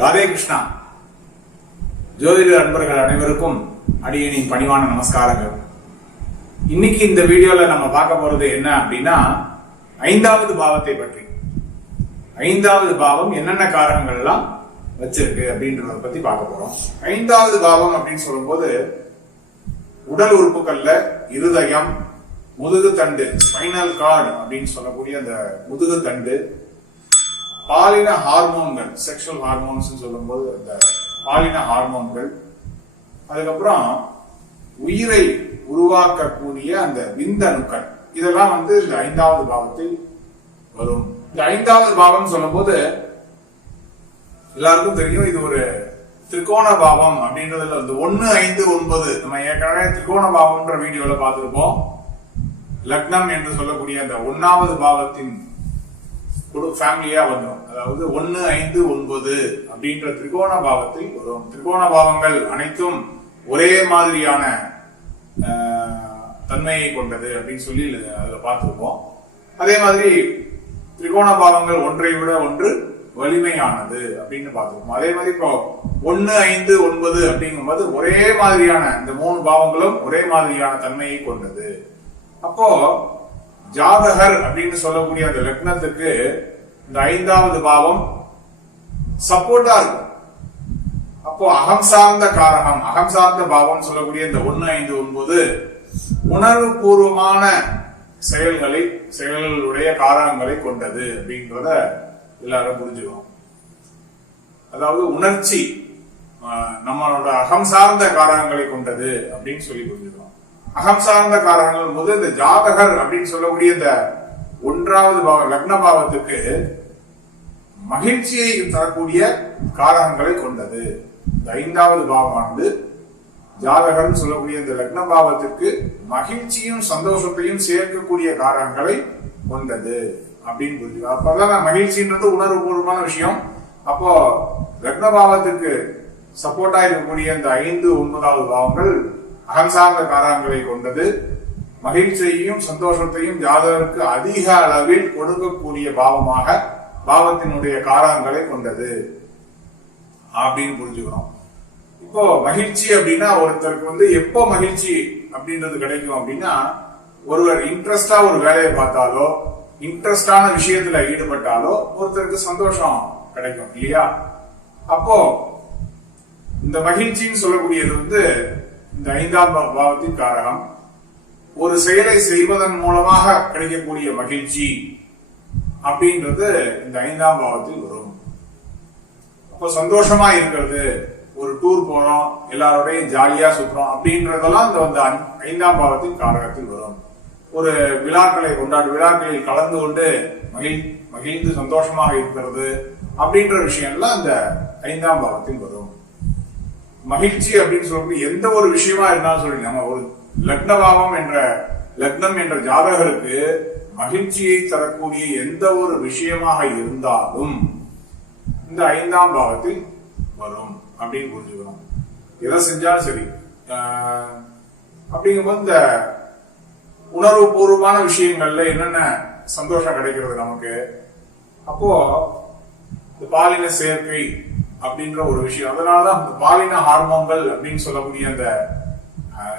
ராதே கிருஷ்ணா. ஜோதிட அன்பர்கள் அனைவருக்கும் அடியேனின் பணிவான நமஸ்காரங்கள். இன்னைக்கு இந்த வீடியோல நம்ம பார்க்க போறது என்ன அப்படின்னா, 5வது பாவத்தை பற்றி. 5வது பாவம் என்னென்ன காரணங்கள் எல்லாம் வச்சிருக்கு அப்படின்றத பத்தி பார்க்க போறோம். 5வது பாவம் அப்படின்னு சொல்லும்போது உடல் உறுப்புகள்ல இருதயம், முதுகு தண்டு, ஸ்பைனல் கார்டு அப்படின்னு சொல்லக்கூடிய அந்த முதுகு தண்டு, பாலின ஹார்மோன்கள், செக்ஷுவல் ஹார்மோன்ஸ் சொல்லும்போது அந்த பாலின ஹார்மோன்கள், அதுக்கப்புறம் உயிரை உருவாக்கக்கூடிய அந்த விந்தணுக்கள், இதெல்லாம் இந்த 5வது பாவத்தில் வரும். இந்த 5வது பாவம் சொல்லும் போது எல்லாருக்கும் தெரியும், இது ஒரு திரிகோண பாவம் அப்படின்றதுல 1, 5, 9 நம்ம ஏற்கனவே திரிகோண பாவம்ன்ற வீடியோல பார்த்திருப்போம். லக்னம் என்று சொல்லக்கூடிய அந்த 1வது பாவத்தின் ஃபேமிலியா வந்துடும். அதாவது 1, 5, 9 அப்படின்ற திரிகோண பாவத்தில் வரும். திரிகோண பாவங்கள் அனைத்தும் ஒரே மாதிரியான தன்மையை கொண்டது அப்படின்னு சொல்லி அதுல பார்த்திருப்போம். அதே மாதிரி திரிகோண பாவங்கள் ஒன்றை விட ஒன்று வலிமையானது அப்படின்னு பார்த்திருப்போம். அதே மாதிரி இப்போ 1, 5, 9 அப்படிங்கும்போது ஒரே மாதிரியான இந்த 3 பாவங்களும் ஒரே மாதிரியான தன்மையை கொண்டது. அப்போ ஜாதகர் அப்படின்னு சொல்லக்கூடிய அந்த லக்னத்துக்கு இந்த 5வது பாவம் சப்போர்ட்டா இருக்கும். அப்போ அகம் சார்ந்த காரகம், அகம் சார்ந்த பாவம் சொல்லக்கூடிய இந்த 1, 5, 9 உணர்வு பூர்வமான செயல்களுடைய காரகங்களை கொண்டது அப்படின்றத எல்லாரும் புரிஞ்சுக்கணும். அதாவது உணர்ச்சி நம்மளோட அகம் சார்ந்த காரகங்களை கொண்டது அப்படின்னு சொல்லி புரிஞ்சுக்கணும். அகம் சார்ந்த காரணங்கள் போது இந்த ஜாதகர் அப்படின்னு சொல்லக்கூடிய இந்த 1வது பாவம் லக்ன பாவத்துக்கு மகிழ்ச்சியை தரக்கூடிய காரணங்களை கொண்டது. இந்த 5வது பாவமானது ஜாதகர் சொல்லக்கூடிய இந்த லக்ன பாவத்திற்கு மகிழ்ச்சியும் சந்தோஷத்தையும் சேர்க்கக்கூடிய காரணங்களை கொண்டது அப்படின்னு புரிஞ்சுக்கலாம். அப்பதான் மகிழ்ச்சின்றது உணர்வுபூர்வமான விஷயம். அப்போ லக்ன பாவத்திற்கு சப்போர்ட்டா இருக்கக்கூடிய இந்த 5, 9வது பாவங்கள் அகம் சார்ந்த காரகங்களை கொண்டது, மகிழ்ச்சியையும் சந்தோஷத்தையும் ஜாதகருக்கு அதிக அளவில் கொடுக்கக்கூடிய பாவமாக பாவத்தினுடைய காரகங்களை கொண்டது அப்படின்னு புரிஞ்சுக்கணும். இப்போ மகிழ்ச்சி அப்படின்னா ஒருத்தருக்கு எப்போ மகிழ்ச்சி அப்படின்றது கிடைக்கும் அப்படின்னா, ஒருவர் இன்ட்ரெஸ்டா ஒரு வேலையை பார்த்தாலோ, இன்ட்ரெஸ்டான விஷயத்துல ஈடுபட்டாலோ ஒருத்தருக்கு சந்தோஷம் கிடைக்கும் இல்லையா? அப்போ இந்த மகிழ்ச்சின்னு சொல்லக்கூடியது இந்த 5ஆம் பாவத்தின் காரகம். ஒரு செயலை செய்வதன் மூலமாக கிடைக்கக்கூடிய மகிழ்ச்சி அப்படின்றது இந்த 5ஆம் பாவத்தில் வரும். அப்போ சந்தோஷமா இருக்கிறது, ஒரு டூர் போறோம், எல்லாரோடையும் ஜாலியா சுற்றுறோம் அப்படின்றதெல்லாம் இந்த 5ஆம் பாவத்தின் காரகத்தில் வரும். ஒரு விழாக்களில் கலந்து கொண்டு மகிழ்ந்து சந்தோஷமாக இருக்கிறது அப்படின்ற விஷயம்லாம் இந்த 5ஆம் பாவத்தில் வரும். மகிழ்ச்சி அப்படின்னு சொல்லக்கூடிய எந்த ஒரு விஷயமா இருந்தாலும் சொல்லி, நம்ம ஒரு லக்னம் என்ற ஜாதகருக்கு மகிழ்ச்சியை தரக்கூடிய எந்த ஒரு விஷயமாக இருந்தாலும் இந்த 5ஆம் பாவத்தில் வரும் அப்படின்னு புரிஞ்சுக்கணும். எதை செஞ்சாலும் சரி. அப்படிங்கும்போது இந்த உணர்வு பூர்வமான விஷயங்கள்ல என்னென்ன சந்தோஷம் கிடைக்கிறது நமக்கு, அப்போ இந்த பாலின சேர்க்கை அப்படின்ற ஒரு விஷயம். அதனாலதான் பாலின ஹார்மோன்கள் அப்படின்னு சொல்லக்கூடிய அந்த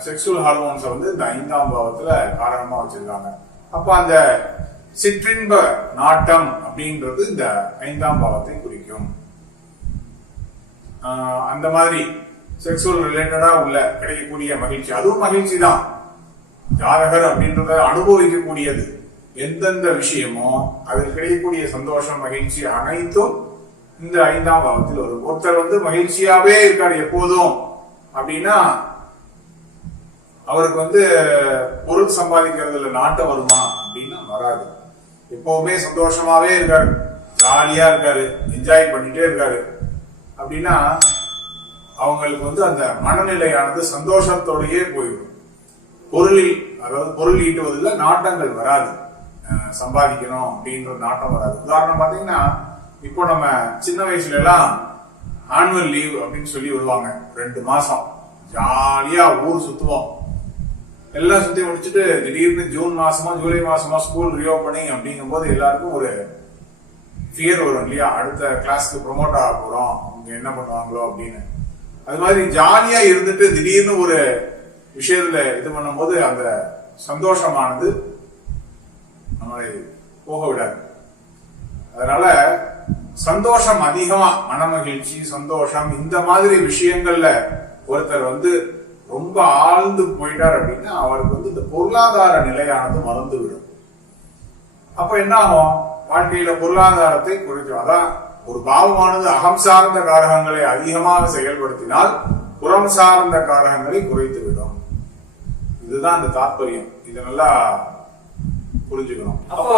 செக்ஷுவல் ஹார்மோன்ஸ் இந்த 5ஆம் பாவத்துல காரணமா வச்சிருக்காங்க. அப்ப அந்த சிற்றின்ப நாட்டம் அப்படின்றது இந்த 5ஆம் பாவத்தை குறிக்கும். அந்த மாதிரி செக்ஷுவல் ரிலேட்டடா உள்ள கிடைக்கக்கூடிய மகிழ்ச்சி, அதுவும் மகிழ்ச்சி தான். ஜாதகர் அப்படின்றத அனுபவிக்கக்கூடியது எந்தெந்த விஷயமோ அதில் கிடைக்கக்கூடிய சந்தோஷம், மகிழ்ச்சி அனைத்தும் இந்த 5ஆம் பாவத்தில் வரும். ஒருத்தர் மகிழ்ச்சியாவே இருக்காரு எப்போதும் அப்படின்னா அவருக்கு பொருள் சம்பாதிக்கிறதுல நாட்டம் வருமா அப்படின்னா வராது. எப்பவுமே சந்தோஷமாவே இருக்காரு, ஜாலியா இருக்காரு, என்ஜாய் பண்ணிட்டே இருக்காரு அப்படின்னா அவங்களுக்கு அந்த மனநிலையானது சந்தோஷத்தோடையே போயிடும். பொருள் ஈட்டுவதில் நாட்டங்கள் வராது, சம்பாதிக்கணும் அப்படின்ற நாட்டம் வராது. உதாரணம் பாத்தீங்கன்னா, இப்போ நம்ம சின்ன வயசுல எல்லாம் ஆனுவல் லீவ் அப்படின்னு சொல்லி விடுவாங்க. 2 மாசம் ஜாலியா ஊர் சுத்துவோம். எல்லாம் சுத்தி முடிச்சுட்டு திடீர்னு ஜூன் மாசமா ஜூலை மாசமா ஸ்கூல் ரீஓபனிங் அப்படிங்கும் போது எல்லாருக்கும் ஒரு ஃபியர் வரும் இல்லையா, அடுத்த கிளாஸ்க்கு ப்ரொமோட் ஆக போறோம், அவங்க என்ன பண்ணுவாங்களோ அப்படின்னு. அது மாதிரி ஜாலியா இருந்துட்டு திடீர்னு ஒரு விஷயத்துல இது பண்ணும்போது அந்த சந்தோஷமானது நம்மளை போக விடாது. அதனால சந்தோஷம் அதிகமா, மனமகிழ்ச்சி, சந்தோஷம், இந்த மாதிரி விஷயங்கள்ல ஒருத்தர் ரொம்ப ஆழ்ந்து போயிட்டார் அப்படின்னா அவருக்கு இந்த பொருளாதார நிலையானது மறந்து விடும். அப்ப என்ன ஆகும், வாழ்க்கையில பொருளாதாரத்தை குறைக்கும். அதான் ஒரு பாவமானது அகம் சார்ந்த காரகங்களை அதிகமாக செயல்படுத்தினால் புறம் சார்ந்த காரகங்களை குறைத்து விடும். இதுதான் அந்த தாற்பயம். இதை நல்லா புரிஞ்சுக்கணும். அப்போ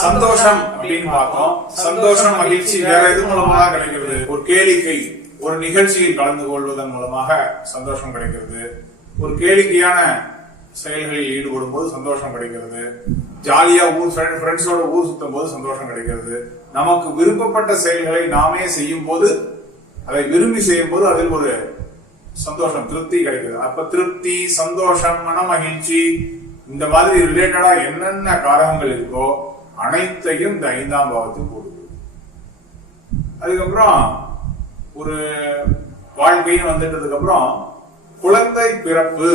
சந்தோஷம் அப்படின்னு பார்த்தோம். சந்தோஷம், மகிழ்ச்சி வேற எது மூலமாக கிடைக்கிறது? ஒரு கேளிக்கை, ஒரு நிகழ்ச்சியில் கலந்து கொள்வதன் மூலமாக சந்தோஷம் கிடைக்கிறது. ஒரு கேளிக்கையான செயல்களில் ஈடுபடும் போது சந்தோஷம் கிடைக்கிறது. ஜாலியா ஃப்ரெண்ட்ஸோட ஊர் சுத்தும் போது சந்தோஷம் கிடைக்கிறது. நமக்கு விருப்பப்பட்ட செயல்களை நாமே செய்யும் போது, அதை விரும்பி செய்யும் போது அதில் ஒரு சந்தோஷம், திருப்தி கிடைக்கிறது. அப்ப திருப்தி, சந்தோஷம், மன மகிழ்ச்சி, இந்த மாதிரி ரிலேட்டடா என்னென்ன காரகங்கள் இருக்கோ அனைத்தையும் இந்த 5ஆம் பாவத்தில் போடுது. அதுக்கப்புறம் ஒரு வாழ்க்கையும் வந்துட்டதுக்கு அப்புறம் குழந்தை பிறப்பு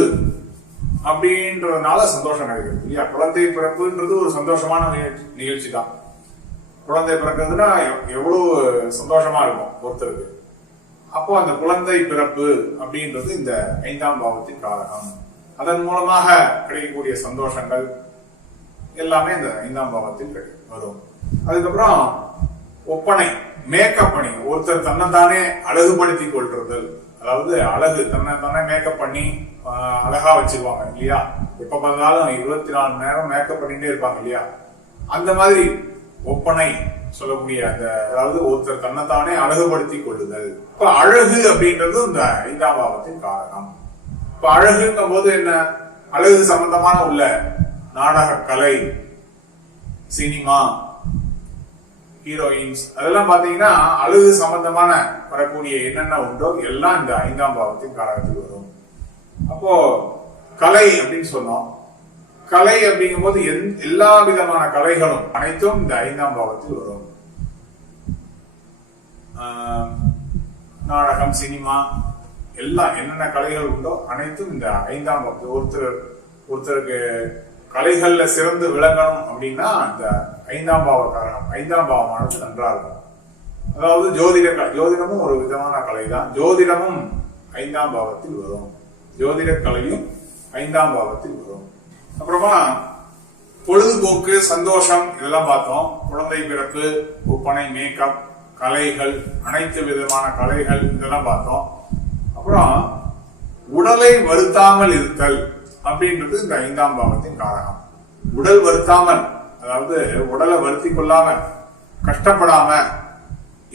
அப்படின்றதுனால சந்தோஷம் கிடைக்கிறது இல்லையா. குழந்தை பிறப்புன்றது ஒரு சந்தோஷமான நிகழ்ச்சி தான். குழந்தை பிறக்கிறதுனா எவ்வளவு சந்தோஷமா இருக்கும் ஒருத்தருக்கு. அப்போ அந்த குழந்தை பிறப்பு அப்படின்றது இந்த 5ஆம் பாவத்தின் காரகம். அதன் மூலமாக கிடைக்கக்கூடிய சந்தோஷங்கள் எல்லாமே இந்த 5ஆம் பாவத்தில் வரும். அதுக்கப்புறம் ஒப்பனை, மேக்கப் பண்ணி ஒருத்தர் தன்னைத்தானே அழகுபடுத்திக் கொள்றதல். அதாவது அழகு, தன்னை மேக்கப் பண்ணி அழகா வச்சிருவாங்க இல்லையா. எப்ப பார்த்தாலும் 24 மணி நேரம் மேக்கப் பண்ணிட்டே இருப்பாங்க இல்லையா. அந்த மாதிரி ஒப்பனை சொல்லக்கூடிய அந்த, அதாவது ஒருத்தர் தன்னைத்தானே அழகுபடுத்திக் கொள்ளுதல். இப்ப அழகு அப்படின்றது இந்த 5ஆம் பாவத்தின் காரகம். இப்ப அழகுங்கும் போது என்ன, அழகு சம்பந்தமான உள்ள நாடக கலை, சினிமா, ஹீரோயின்ஸ், அதெல்லாம் பாத்தீங்கன்னா அழகு சம்பந்தமான வரக்கூடிய என்னென்ன உண்டோ எல்லாம் இந்த 5ஆம் பாவத்தின் காரகத்தில் வரும். அப்போ கலை அப்படின்னு சொன்னோம். கலை அப்படிங்கும் போது எல்லா விதமான கலைகளும் அனைத்தும் இந்த 5ஆம் பாவத்தில் வரும். நாடகம், சினிமா, எல்லாம் என்னென்ன கலைகள் உண்டோ அனைத்தும் இந்த 5ஆம் பாவத்தில். ஒருத்தருக்கு கலைகள்ல சிறந்து விளங்கணும் அப்படின்னா இந்த 5ஆம் பாவ காரகம், 5ஆம் பாவமானது நன்றா இருக்கும். அதாவது ஜோதிடமும் ஒரு விதமான கலை தான். ஜோதிடமும் 5ஆம் பாவத்தில் வரும். ஜோதிட கலையும் 5ஆம் பாவத்தில் வரும். அப்புறமா பொழுதுபோக்கு, சந்தோஷம், இதெல்லாம் பார்த்தோம். குழந்தை பிறப்பு, ஒப்பனை, மேக்கப், கலைகள், அனைத்து விதமான கலைகள், இதெல்லாம் பார்த்தோம். அப்புறம் உடலை வருத்தாமல் இருத்தல் அப்படின்றது இந்த 5ஆம் பாவத்தின் காரகம். உடல் வருத்தாமல், அதாவது உடலை வருத்தி கொள்ளாம கஷ்டப்படாம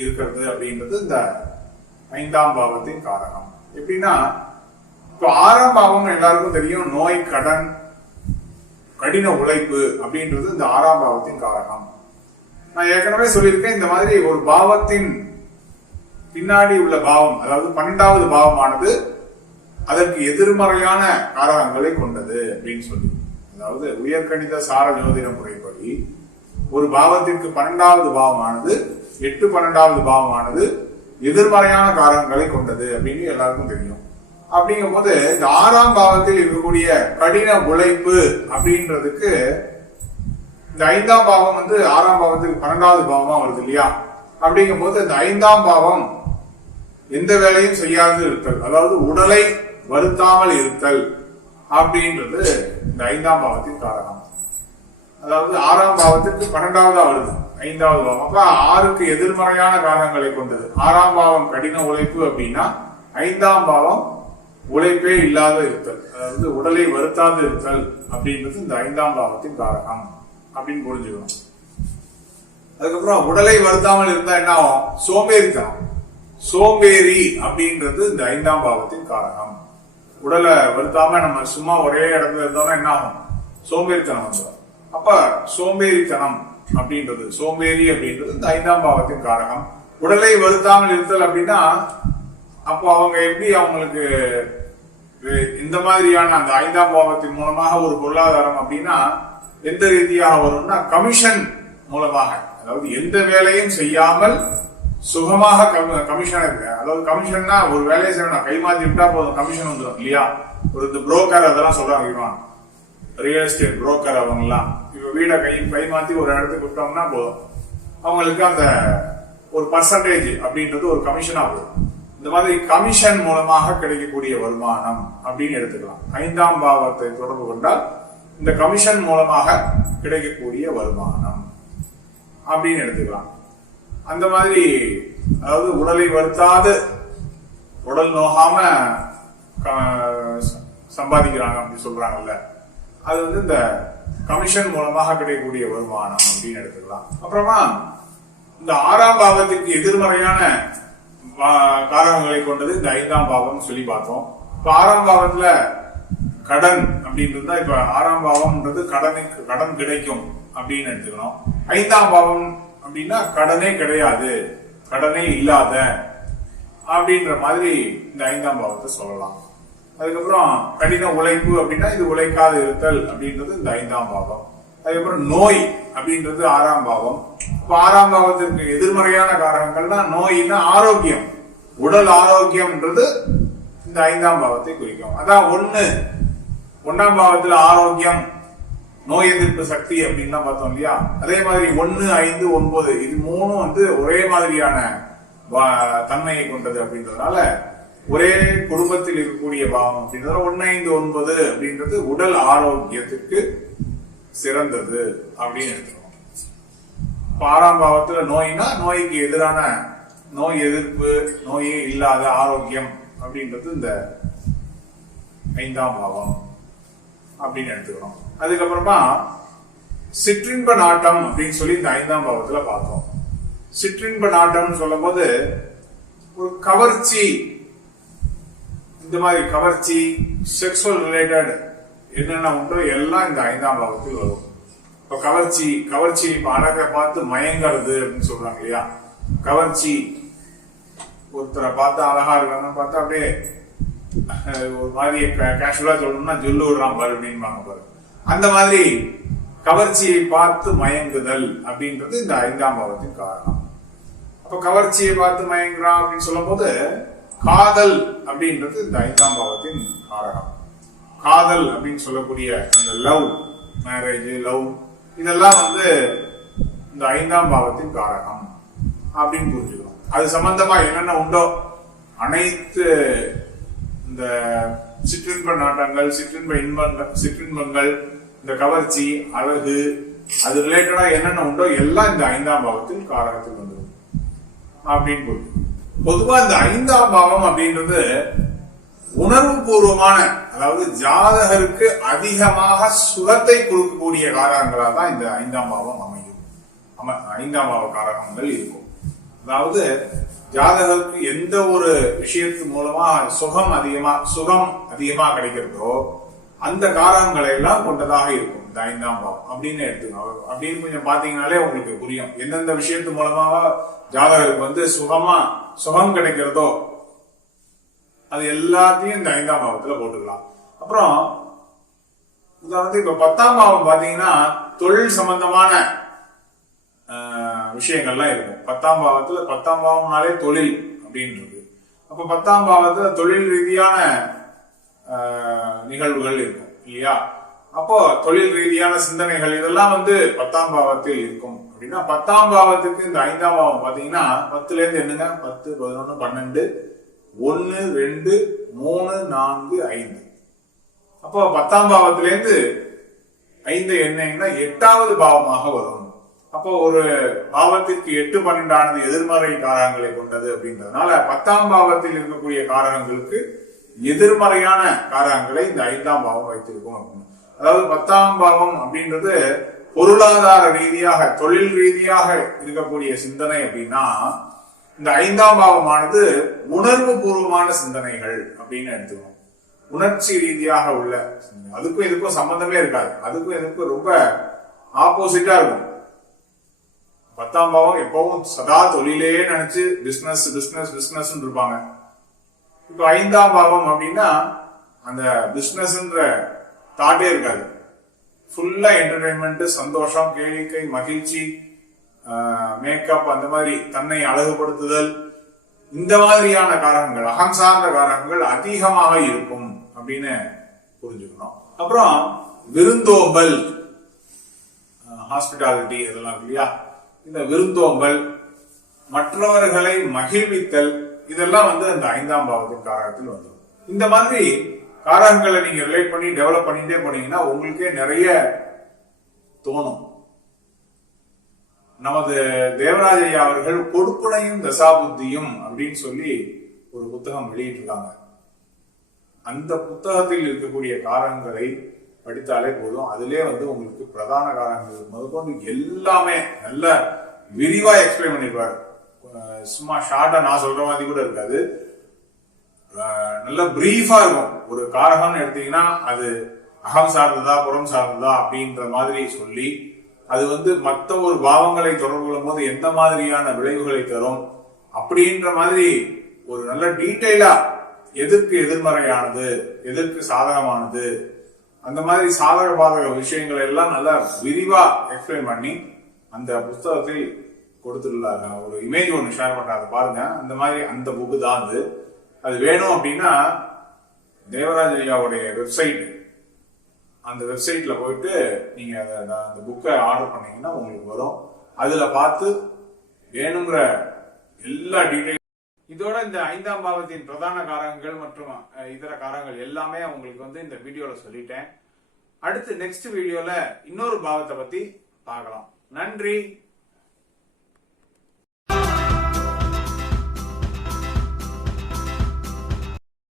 இருக்கிறது அப்படின்றது இந்த 5ஆம் பாவத்தின் காரகம். எப்படின்னா, இப்போ 6ஆம் பாவம் எல்லாருக்கும் தெரியும், நோய், கடன், கடின உழைப்பு அப்படின்றது இந்த 6ஆம் பாவத்தின் காரகம். நான் ஏற்கனவே சொல்லியிருக்கேன், இந்த மாதிரி ஒரு பாவத்தின் பின்னாடி உள்ள பாவம், அதாவது 12வது பாவமானது அதற்கு எதிர்மறையான காரகங்களை கொண்டது அப்படின்னு சொல்லி. அதாவது உயர்கணித சார ஜோதிட முறைப்படி ஒரு பாவத்திற்கு 12வது பாவமானது 8, 12வது பாவமானது எதிர்மறையான காரகங்களை கொண்டது அப்படின்னு எல்லாருக்கும் தெரியும். அப்படிங்கும் போது இந்த 6ஆம் பாவத்தில் இருக்கக்கூடிய கடின உழைப்பு அப்படின்றதுக்கு இந்த 5ஆம் பாவம் 6ஆம் பாவத்துக்கு 12வது பாவமா வருது இல்லையா. அப்படிங்கும் போது இந்த 5ஆம் பாவம் எந்த வேலையும் செய்யாது இருத்தல், அதாவது உடலை வருத்தாமல் இருத்தல் அப்படின்றது இந்த 5ஆம் பாவத்தின் காரகம். அதாவது 6ஆம் பாவத்திற்கு 12வதா வருது 5வது பாவம். அப்ப 6க்கு எதிர்மறையான காரகங்களை கொண்டது. 6ஆம் பாவம் கடின உழைப்பு அப்படின்னா 5ஆம் பாவம் உழைப்பே இல்லாத இருத்தல், அதாவது உடலை வருத்தாது இருத்தல் அப்படின்றது இந்த 5ஆம் பாவத்தின் காரகம் அப்படின்னு புரிஞ்சுக்கணும். அதுக்கப்புறம் உடலை வருத்தாமல் இருந்தா என்ன ஆகும், சோம்பேறித்தனம். சோம்பேறி அப்படின்றது இந்த 5ஆம் பாவத்தின் காரகம். உடலை வருத்தாம நம்ம சும்மா ஒரே இடத்துல இருந்தோம்னா என்ன ஆகும், சோம்பேறித்தனம் வந்துடும். அப்ப சோம்பேறித்தனம் அப்படின்றது, சோம்பேறி அப்படின்றது இந்த 5ஆம் பாவத்தின் காரகம். உடலை வருத்தாமல் இருத்தல் அப்படின்னா அப்போ அவங்க எப்படி அவங்களுக்கு இந்த மாதிரியான அந்த 5ஆம் பாவத்தின் மூலமாக ஒரு பொருளாதாரம் அப்படின்னா எந்த ரீதியாக வரும்னா கமிஷன் மூலமாக, அதாவது எந்த வேலையும் செய்யாமல் சுகமாக கமிஷன் இருக்கு. அதாவது கமிஷன்னா ஒரு வேலையை செய்யணும், கை மாத்தி விட்டா போதும் கமிஷன் வந்துடும் இல்லையா. ஒரு புரோக்கர் அதெல்லாம் சொல்றாங்க, ரியல் எஸ்டேட் புரோக்கர் அவங்க எல்லாம் இப்ப வீடை கை மாத்தி ஒரு இடத்துக்கு விட்டோம்னா போதும், அவங்களுக்கு அந்த ஒரு பர்சன்டேஜ் அப்படின்றது ஒரு கமிஷனா போகும். இந்த மாதிரி கமிஷன் மூலமாக கிடைக்கக்கூடிய வருமானம் அப்படின்னு எடுத்துக்கலாம். 5ஆம் பாவத்தை தொடர்பு கொண்டால் இந்த கமிஷன் மூலமாக கிடைக்கக்கூடிய வருமானம் அப்படின்னு எடுத்துக்கலாம். அந்த மாதிரி அதாவது உடலை வருத்தாது உடல் நோகாம சம்பாதிக்கிறாங்க அப்படின்னு சொல்றாங்கல்ல, அது இந்த கமிஷன் மூலமாக கிடைக்கக்கூடிய வருமானம் அப்படின்னு எடுத்துக்கலாம். அப்புறமா இந்த 6ஆம் பாவத்திற்கு எதிர்மறையான காரணங்களை கொண்டது இந்த 5ஆம் பாவம் சொல்லி பார்த்தோம். இப்ப 6ஆம் பாவத்துல கடன் அப்படின்றது தான். இப்ப 6ஆம் பாவம்ன்றது கடன் கிடைக்கும் அப்படின்னு எடுத்துக்கணும். 5ஆம் பாவம் அப்படின்னா கடனே கிடையாது, கடனே இல்லாத அப்படின்ற மாதிரி இந்த 5ஆம் பாவத்தை சொல்லலாம். அதுக்கப்புறம் கடின உழைப்பு அப்படின்னா இது உழைக்காது இருத்தல் அப்படின்றது இந்த 5ஆம் பாவம். அதுக்கப்புறம் நோய் அப்படின்றது 6ஆம் பாவம். இப்ப 6ஆம் பாவத்திற்கு எதிர்மறையான காரணங்கள்னா நோயின்னா ஆரோக்கியம், உடல் ஆரோக்கியம்ன்றது இந்த 5ஆம் பாவத்தை குறிக்கும். அதான் 1ஆம் பாவத்துல ஆரோக்கியம், நோய் எதிர்ப்பு சக்தி அப்படின்லாம் பார்த்தோம் இல்லையா. அதே மாதிரி 1, 5, 9 இது மூணும் ஒரே மாதிரியான தன்மையை கொண்டது அப்படின்றதுனால ஒரே குடும்பத்தில் இருக்கக்கூடிய பாவம் அப்படின்றது 1, 5, 9 அப்படின்றது உடல் ஆரோக்கியத்துக்கு சிறந்தது அப்படின்னு எடுத்துக்கணும். 6ஆம் பாவத்துல நோய்னா நோய்க்கு எதிரான நோய் எதிர்ப்பு, நோயே இல்லாத ஆரோக்கியம் அப்படின்றது இந்த 5ஆம் பாவம் அப்படின்னு எடுத்துக்கிறோம். அதுக்கப்புறமா சிற்றின்ப நாட்டம் அப்படின்னு சொல்லி இந்த 5ஆம் பாவத்துல பார்த்தோம். சிற்றின்ப நாட்டம் சொல்லும் போது ஒரு கவர்ச்சி, இந்த மாதிரி கவர்ச்சி, செக்ஸுவல் ரிலேட்டட் என்னென்ன உண்டோ எல்லாம் இந்த 5ஆம் பாவத்தில் வரும். இப்ப கவர்ச்சி அழகை பார்த்து மயங்கிறது அப்படின்னு சொல்றாங்க இல்லையா. கவர்ச்சி, ஒருத்தரை பார்த்து அழகா இருக்காங்கன்னு பார்த்தா அப்படியே ஒரு மாதிரி கேஷுவலா சொல்லணும்னா ஜொல்லு விடுறான் பாரு அப்படின்பாங்க பாரு. அந்த மாதிரி கவர்ச்சியை பார்த்து மயங்குதல் அப்படின்றது இந்த 5ஆம் பாவத்தின் காரணம். அப்ப கவர்ச்சியை பார்த்து மயங்குறான் அப்படின்னு சொல்லும் போது காதல் அப்படின்றது இந்த 5ஆம் பாவத்தின் காரணம். காதல் அப்படின்னு சொல்லக்கூடிய அந்த லவ், மேரேஜ், லவ் இதெல்லாம் இந்த 5ஆம் பாவத்தின் காரணம் அப்படின்னு புரிஞ்சுக்கணும். அது சம்பந்தமா என்னென்ன உண்டோ அனைத்து இந்த சிற்றின்ப நாட்டங்கள், சிற்றின்பங்கள், இந்த கவர்ச்சி, அழகு, அது ரிலேட்டடா என்னென்ன உண்டோ எல்லாம் இந்த 5ஆம் பாவத்தில் காரகத்தில் வந்துடும் அப்படின்னு புரிஞ்சுக்கணும். பொதுவா இந்த 5ஆம் பாவம் அப்படின்றது உணர்வு பூர்வமான, அதாவது ஜாதகருக்கு அதிகமாக சுகத்தை கொடுக்கக்கூடிய காரகங்களா தான் இந்த 5ஆம் பாவம் அமையும். 5ஆம் பாவ காரகங்கள் இருக்கும். அதாவது ஜாதகருக்கு எந்த ஒரு விஷயத்து மூலமா சுகம் அதிகமா கிடைக்கிறதோ அந்த காரகங்களை எல்லாம் கொண்டதாக இருக்கும் இந்த 5ஆம் பாவம் அப்படின்னு எடுத்துக்கணும். அப்படின்னு கொஞ்சம் பாத்தீங்கன்னாலே உங்களுக்கு புரியும் எந்தெந்த விஷயத்து மூலமாக ஜாதகருக்கு சுகம் கிடைக்கிறதோ அது எல்லாத்தையும் இந்த 5ஆம் பாவத்துல போட்டுக்கலாம். அப்புறம் உதாரணத்துக்கு இப்ப 10ஆம் பாவம் பாத்தீங்கன்னா தொழில் சம்பந்தமான விஷயங்கள்லாம் இருக்கும். 10ஆம் பாவத்துல 10ஆம் பாவம்னாலே தொழில் அப்படின்றது. அப்ப 10ஆம் பாவத்துல தொழில் ரீதியான நிகழ்வுகள் இருக்கும் இல்லையா. அப்போ தொழில் ரீதியான சிந்தனைகள் இதெல்லாம் 10ஆம் பாவத்தில் இருக்கும். அப்படின்னா 10ஆம் பாவத்துக்கு இந்த 5ஆம் பாவம் பாத்தீங்கன்னா 10ல இருந்து என்னங்க 10, 11, 12, 1, 2, 3, 4, 5. அப்போ 10ஆம் பாவத்திலேருந்து 5 என்னங்கன்னா 8வது பாவமாக வரும். அப்போ ஒரு பாவத்திற்கு 8, 12 எதிர்மறை காரகங்களை கொண்டது அப்படின்றதுனால 10ஆம் பாவத்தில் இருக்கக்கூடிய காரகங்களுக்கு எதிர்மறையான காரகங்களை இந்த 5ஆம் பாவம் வைத்திருக்கும் அப்படின்னு. அதாவது 10ஆம் பாவம் அப்படின்றது பொருளாதார ரீதியாக, தொழில் ரீதியாக இருக்கக்கூடிய சிந்தனை அப்படின்னா இந்த 5ஆம் பாவமானது உணர்வு பூர்வமான சிந்தனைகள் அப்படின்னு எடுத்துக்கணும். உணர்ச்சி ரீதியாக உள்ள அதுக்கும் இதுக்கும் சம்பந்தமே இருக்காது. அதுக்கும் இதுக்கும் ரொம்ப ஆப்போசிட்டா இருக்கும். 10ஆம் பாவம் எப்பவும் சதா தொழிலே நினைச்சு பிசினஸ் இருப்பாங்க. இப்ப 5ஆம் பாவம் அப்படின்னா அந்த பிசினஸ்ன்ற தாட்டே இருக்காது. ஃபுல்லா என்டர்டைன்மெண்ட், சந்தோஷம், கேளிக்கை, மகிழ்ச்சி, மேக்கப், அந்த மாதிரி தன்னை அழகுபடுத்துதல், இந்த மாதிரியான காரகங்கள், அகம் சார்ந்த காரகங்கள் அதிகமாக இருக்கும் அப்படின்னு புரிஞ்சுக்கணும். அப்புறம் விருந்தோம்பல், ஹாஸ்பிட்டாலிட்டி இதெல்லாம் இல்லையா, இந்த விருந்தோம்பல், மற்றவர்களை மகிழ்வித்தல், இதெல்லாம் வந்து அந்த 5ஆம் பாவத்தின் காரகத்தில் வந்துடும். இந்த மாதிரி காரகங்களை நீங்க ரிலேட் பண்ணி டெவலப் பண்ணிட்டே போனீங்கன்னா உங்களுக்கே நிறைய தோணும். நமது தேவராஜ் ஐயா அவர்கள் கொடுப்புனையும் தசாபுத்தியும் அப்படின்னு சொல்லி ஒரு புத்தகம் வெளியிட்டிருக்காங்க. அந்த புத்தகத்தில் இருக்கக்கூடிய காரகங்களை படித்தாலே போதும். அதிலே வந்து உங்களுக்கு பிரதான காரகங்கள் முதற்கொண்டு எல்லாமே நல்ல விரிவா எக்ஸ்பிளைன் பண்ணிருப்பாரு. சும்மா ஷார்ட்டா நான் சொல்ற மாதிரி கூட இருக்காது, நல்ல பிரீஃபா இருக்கும். ஒரு காரகம்னு எடுத்தீங்கன்னா அது அகம் சார்ந்ததா புறம் சார்ந்ததா அப்படின்ற மாதிரி சொல்லி, அது வந்து மற்ற ஒரு பாவங்களை தொடர்பு கொள்ளும் போது எந்த மாதிரியான விளைவுகளை தரும் அப்படின்ற மாதிரி ஒரு நல்ல டீட்டெயிலா, எதற்கு எதிர்மறையானது எதற்கு சாதகமானது, அந்த மாதிரி சாதக பாதக விஷயங்களை எல்லாம் நல்லா விரிவா எக்ஸ்பிளைன் பண்ணி அந்த புத்தகத்தில் கொடுத்துருந்தாங்க. ஒரு இமேஜ் ஒன்று ஷேர் பண்றாங்க பாருங்க. அந்த மாதிரி அந்த புக்கு தான் அது. அது வேணும் அப்படின்னா தேவராஜ் ஐயாவுடைய வெப்சைட், அந்த வெப்சைட்ல போயிட்டு நீங்க அந்த புக்கை ஆர்டர் பண்ணீங்கன்னா உங்களுக்கு வரும். அதுல பார்த்து வேணுங்கிற எல்லா டீடைல், இதோட இந்த 5ஆம் பாவத்தின் பிரதான காரகங்கள் மற்றும் இதர காரகங்கள் எல்லாமே உங்களுக்கு வந்து இந்த வீடியோல சொல்லிட்டேன். அடுத்து நெக்ஸ்ட் வீடியோல இன்னொரு பாவத்தை பத்தி பார்க்கலாம். நன்றி.